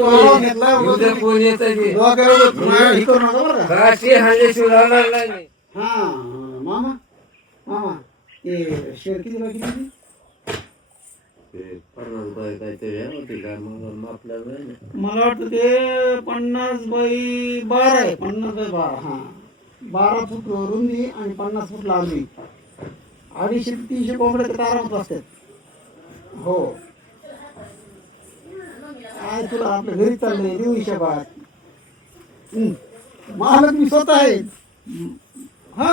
उद्या कोण येत की काशी हांडेशिवाय राहणार नाही. हा मामा मामा ते शेड किती बाकी किती? ते 50 बाय काहीतरी आहे होती काय मग आपल्याला नाही. मला वाटतं ते 50 बाय 12 आहे. 50 बाय 12 हा 12 फूट रुंदी आणि 50 फूट लांबी. 250 ते 300 कोंबड्या तर आरामात असतात. हो काय तुला आपल्या घरी चाललंय देऊ हिशोबात. मालक मी स्वतः आहे. हो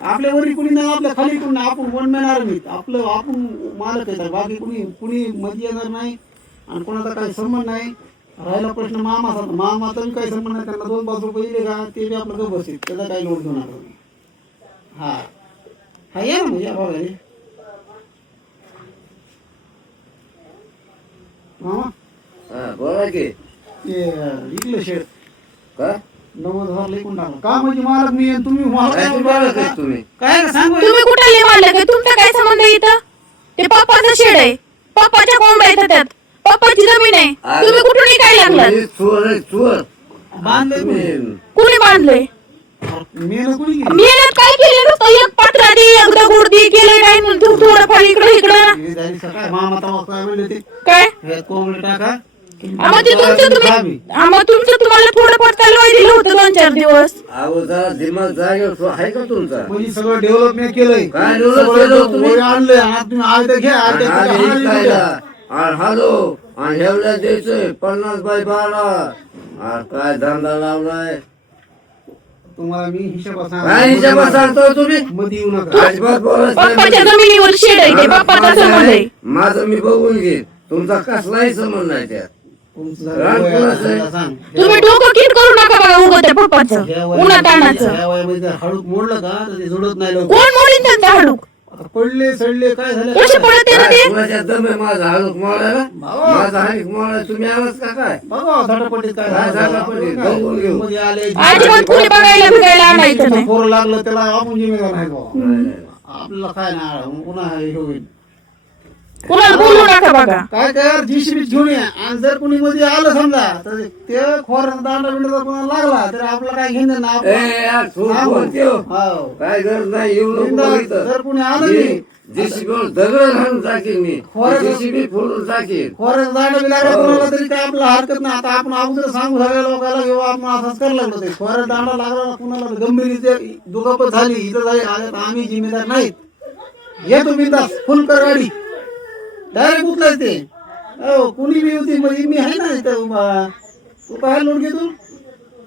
आपल्या वरी कुणी नाही, आपल्या खाली कुणी नाही. आपण वन मॅन आर्मी, आपलं आपण मालक आहे. बाकी कुणी कुणी मध्ये येणार नाही आणि कोणाचा काही संबंध नाही. राहिला प्रश्न मामाचा, मामाचा काही संबंध नाही. त्यांना 2 बाजू पहिले का ते बी आपलं गप बसतील, त्याचा काही लोड घेऊ नका. हा हा या ना या बघा मामा. हा बोला की ते इकलं शेड का 90,000 लिखून टाका का म्हणजे मालक मी आणि तुम्ही काय तुम्हाला काय तुम्ही काय सांगू तुम्ही कुठले मालक आहे? तुमचा काय संबंध आहे इथं? ते पप्पाचं शेड आहे, पप्पाच्या कोंबड्या आहेत त्यात, पप्पाची जमीन आहे. तुम्ही कुठून काय लागलात? चोर आहे चोर. बांधलंय कुणी बांधलंय? मेहनत कुणी केली? मेहनत काय केली? नुसतं एक पत्रा दी, एक दगड दी केलं काय म्हणून थोडं फार इकडं इकडं हे झाली सकाळ मामा तवा काय म्हणले ते काय? हे कोंबडी टाका मग ते तुमचं तुम्हाला थोडंफार चालवाय दिलं होतं 2-4 दिवस. अहो जरा दिमाग जागेवर आहे का तुमचा? म्हणजे सगळं डेव्हलपमेंट केलंय. काय डेव्हलप केलं तुम्ही? आणलंय आणि तुम्ही आयतं घ्या आणि हॅलो आणि एवढ्या द्यायचंय 50 बाय 12. काय धंदा लावलाय? तुम्हाला मी हिशोब काय हिशोबा सांगतो तुम्ही? मध्ये येऊ नका. अजिबात बोलायचं पप्पाच्या नाही. जमिनीवर शेड आहे ते, पप्पाचा संबंध आहे. माझं मी बघून घेईन, तुमचा कसलाही संबंध नाही त्यात. तुमचं रान जरा कोणाचं आहे? सांग. तुम्ही डोकं किट करू नका बघा उगं त्या पप्पाचं उन्हात आणायचं. या वयामध्ये हाडूक मोडलं का तर ते जुळत नाही लवकर. कोण मोडीन त्यांचा हाडूक? आता पडले सडले काय झालं कसे पडत ते ना ते? काय कुणाच्या दम आहे माझा हालूक मोडायला? भावा. माझा हालूक मोडायला तुम्ही आलाच का काय? बघा झटापटीत काय काय झालं. झटापटीत? काय? बघून घेऊ. मध्ये आले अजिबात कोणी बघायला बिघायला आणायचं नाही. पोरं लागलं त्याला आपण जिम्मेदार नाही बाबा. नाही, नाही. आपल्याला काय नाही पुन्हा हे होईल. कुणाला बोलू नका बघा. काय कर जीसीबी घेऊन ये आणि जर कुणी मध्ये आलं समजा तर ते खोऱ्याचा दांडा बिंडा जर कोणाला लागला तर आपलं काय घेणं ना ए, यार, तू बोलते हो. हो. काय गरज नाही येऊ नको बिनधास्त. इथं. जर कुणी आलं नाही जेसीबी दगड घालून टाकीन मी. खोऱ्याचं- जेसीबी फोडून टाकीन. खोऱ्याचा दांडा बी लागला हो. कोणाला तरी काय आपलं हरकत नाही. आता आपण अगोदर सांगू सगळ्या लोकांना किंवा आपण असंच करायला लागलो ते खोऱ्याचा दांडा लागला कुणाला गंभीर दुखापत झाली इथं झाली आता आम्ही जिम्मेदार नाहीत. येतो बिंदास फुल कर गाडी डायरेक्ट उचलायच ते. हो कुणी बी होती म्हणजे मी आहे ना इथं उभा. तू काय लोट घेतो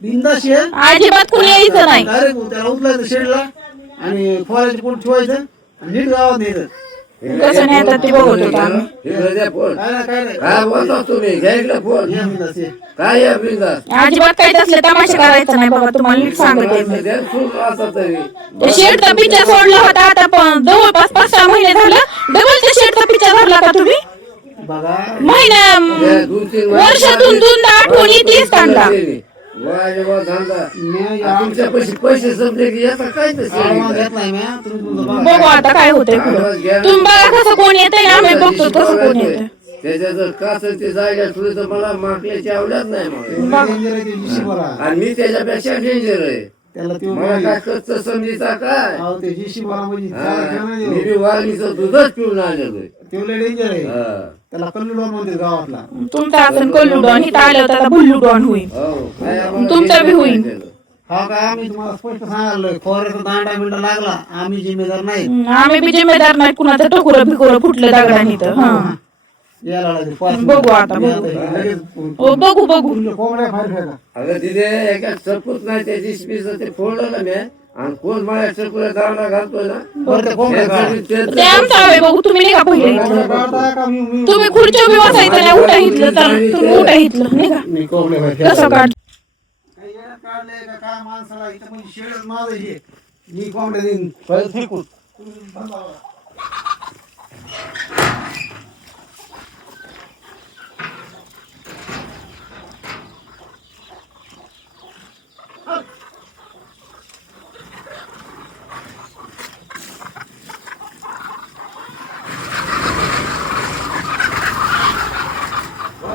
बिंदास ये अजिबात कुणी यायचं नाही. डायरेक्ट त्याला उचलायचं शेडला आणि खोऱ्याचे पोट ठेवायचं आणि नीट गावात न्यायचं. कसं नाही आता ते बघत होतो आम्ही. इकडे द्या फोन. काय नाही काय नाही काय बोलता तुम्ही? घ्या इकडे फोन. ये बिंदास ये. काय या बिंदास? अजिबात काही तसले तमाशा करायचा नाही बघा, तुम्हाला नीट सांगते मी. द्या सूट आता तरी. ते शेडचा पिक्चर सोडला होता आता पण जवळपास 5-6 महिने झालं. डबल त्या शेडचा पिक्चर भरला का तुम्ही? बघा महिना द्या 2-3 वर्षातून 2दा आठवण येतेच काढला. वा रे वा धंदा. मी या तुमच्या पैसे संपले की याचा काय आडवा घेतलाय मी तुम्ही तुमचं बघा. बघू आता काय होतंय पुढं. तुम्ही बघा कसं कोण येतंय, आम्ही बघतो कसं कोण येतंय. त्याच्या जर कासची जागा ठेवली तर मला माकल्याची आवडत नाही मग. डेंजर आहे ते जीसी बरा. आणि मी त्याच्यापेक्षा डेंजर आहे. त्याला ते मला काय कच्च समजीचा काय? अहो, ते जीसी बरा म्हणजे हा, त्याला खेळ नाही मी देऊ. बी वाघीचं दूधच पिऊन आलेलोय. ते लय डेंजर आहे. हा. त्याला कल्लूडॉन म्हणते गावातला. तुमचा असं कल्लू डॉन इथं आलं तर बुल्लू डॉन होईल. हो, काय आम्हाला तुमचा बी होईल. हा काय आम्ही तुम्हाला स्पष्ट सांगायला खोऱ्याचा दांडा बिंडा लागला आम्ही जिम्मेदार नाही. आम्ही बी जिम्मेदार नाही, कुणाचं टकुरं बिकुरं फुटलं दगडाने तर. हा यायला लागले पाच बघू आता, मी बघू. लगेच हो बघू बघू. कोंबड्या फार फेका. अगं तिथे एका चकूच नाही त्या जीसीबीचं ते फोडलं ना मी आणि कोण माझ्या चकुला दांडा घालतोय ना बरं, ते कोंबड्या खा. ते आमचं आहे बघू, तुम्ही नाही का पहिले इथलं? काढता का मी तुम्ही खुर्च्या बी बसायचं नाही, उठा इथलं तर तुम्ही उठा इथलं नाही का? मी कोंबड्या फार फेका. कसं काढ काढले का काय माणसाला इथं म्हणजे शेळच माझं हे मी कोंबड्या देईन परत फेकून.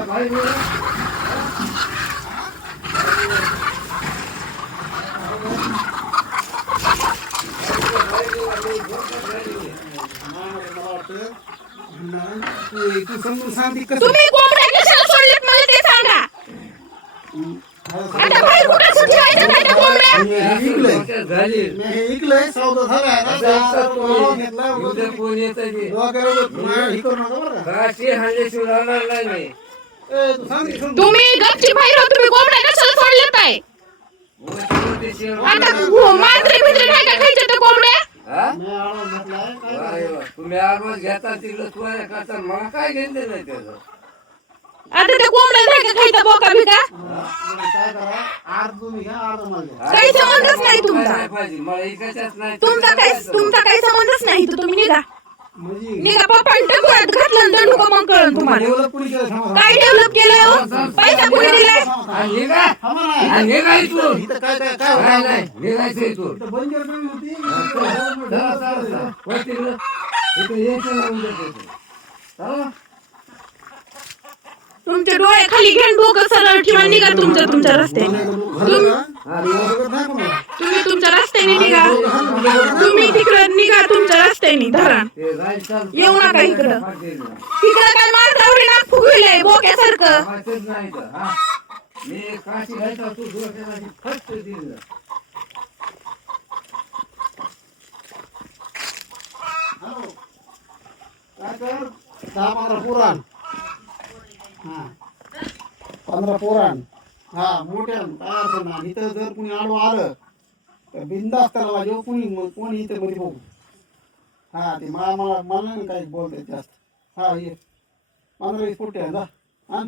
भाई मला वाटतं तू समजून सांगते कसं तुम्ही कोंबड्या कशाला सोडलेत मला ते सांगा. आता बाहेर कुठं सुट्टी व्हायचं काय त्या कोंबड्या? झाली मी हे ऐकलंय सौदा झालाय ना घेतला उद्या कोण येतं की हे करू नका बरं का काशी हांडेशिवाय राहणार नाही मी. तू सांग समजून. तुम्ही गपची बाहेर हो, तुम्ही कोंबड्या कशाला सोडलेत काय? मोठे शेर आता मांजरे बिंजरे काय काय खायचे त्या कोंबड्या? हा? मी आवाज घातलाय काय वा वा. तुम्ही आवाज घेता तिकडं तुला करता मला काय घेणं नाही त्याचं. आता त्या कोंबड्या नाही का खायचा बोका बिका? काय करा अर्ध तुम्ही घ्या अर्ध मला द्या. काही संबंधच नाही तुमचा. नाही पाहिजे मला इकायच्याच नाही. तुमचा काही संबंधच नाही. तर तुम्ही निघा म्हणजे निघा. पप्पाने टकुरात घातलं दंडू का मग कळलं तुम्हाला. डेव्हलप कुणी केलं सांगा. काय डेव्हलप केलंय हो? पैसा कोणी दिलाय? आणि निघा. थांबा ना. आणि निघा इथून. इथं काय काय काय काय नाही निघायचं इथून. इथं बंजर कमी होती चला, चला, चला. वर तिकडं. इथं यायचं नाही उद्या तिथं. चला. तुमचे डोळे खाली घेऊन डोकं सरळ ठेवा. निघा तुमच्या रस्त्याने. तुम्ही तुमच्या रस्त्याने निघा. तुम्ही तिकडे निघा तुमच्या रस्त्याने. धरा ते राहायचं. येऊ नका इकडं. तिकडं काय माणसावरी नाक फुगविलंय बोक्यासारखं. वाचत नाही तर, हा. मी काशी घ्यायचा तू डोक्याला फक्त दिलं. काय कर 10-15 पुराण हा 15 पुराण हा मोठ्या काय अडचण नाही. इथं जर कुणी आडवं आलं तर बिंदास त्याला वाजव. कोणी इथं मध्ये बघू. हा ते मला नाही काही बोलते जास्त. हा ये 15-20 फुटे आहे जा हा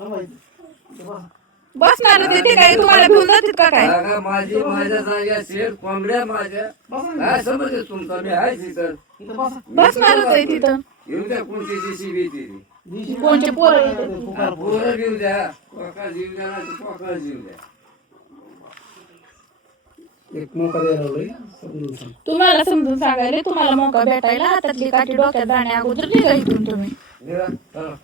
थांबा इथं. बस. बसणार ते काय तुम्हाला घेऊन जातात का काय? अगं माझी माझ्या जाग्या शेर कोंबड्या माझ्या बसा काय समजते तुमचा मी आहे तिथं. इथं बसा. बसणारच आहे तिथं. येऊ द्या कोणती जेसीबी ती कोणचे पोरं येतात? फुकार पोरं घेऊ द्या कोका जीव द्या ना कोका जीव द्या. एक मोका द्यायला लागलोय. समजून सांग. तुम्हाला समजून सांगायला तुम्हाला मौका भेटायला हातातली काठी डोक्यात जाण्या अगोदर निघा इथून तुम्ही. निघा, चला.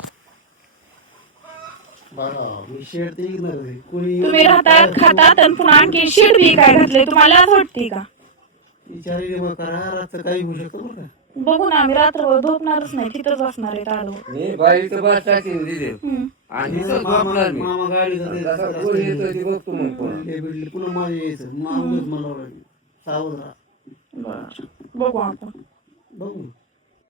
बरं मी शेड ते इग्नोर आहे. कुणी तुम्ही राहतात खातात आणि पुन्हा आणखी शेड बी काय घातले तुम्हाला असं वाटते का? विचारी मग करा रात्र काही होऊ शकतं बरं का. बघू ना आम्ही रात्रभर झोपणारच नाही. तिथंच बसणार आहे आडवं. मी बाई तर बस टाकीन दिले आणि तिथं झोपणार मी. मामा गाडी जसा कोण येतो ते बघतो मग कोण. बिडले पुन्हा माझे यायचं मागूनच मला ओरडली. सावध राहा बरं बघू आपण. बघू